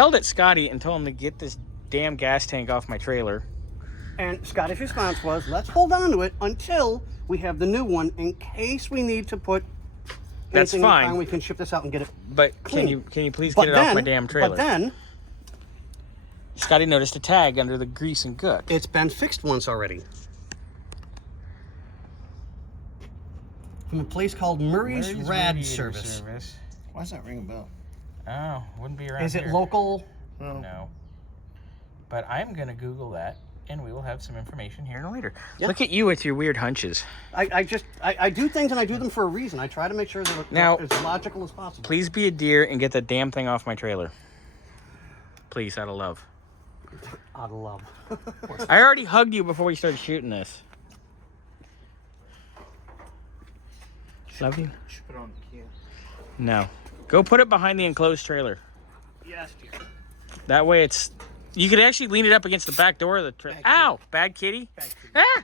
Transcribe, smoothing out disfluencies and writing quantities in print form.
Yelled at Scottie and told him to get this damn gas tank off my trailer. And Scottie's response was, let's hold on to it until we have the new one in case we need to put That's anything fine. on. We can ship this out and get it But clean. can you please get it off my damn trailer? But then, Scottie noticed a tag under the grease and gook. it's been fixed once already. From a place called Murray's Rad Radiator Service. Why does that ring a bell? Oh, wouldn't be around Is it here. local? No. But I'm going to Google that, and we will have some information here later. Yeah. Look at you with your weird hunches. I do things and I do them for a reason. I try to make sure they're Now, as logical as possible. Please be a dear and get the damn thing off my trailer. Please, out of love. Out of love. I already hugged you before we started shooting this. Love you? Should put it on the can. No. Go put it behind the enclosed trailer. Yes, dear. That way it's... You could actually lean it up against the back door of the trailer. Ow! Bad kitty. Bad kitty. Ah!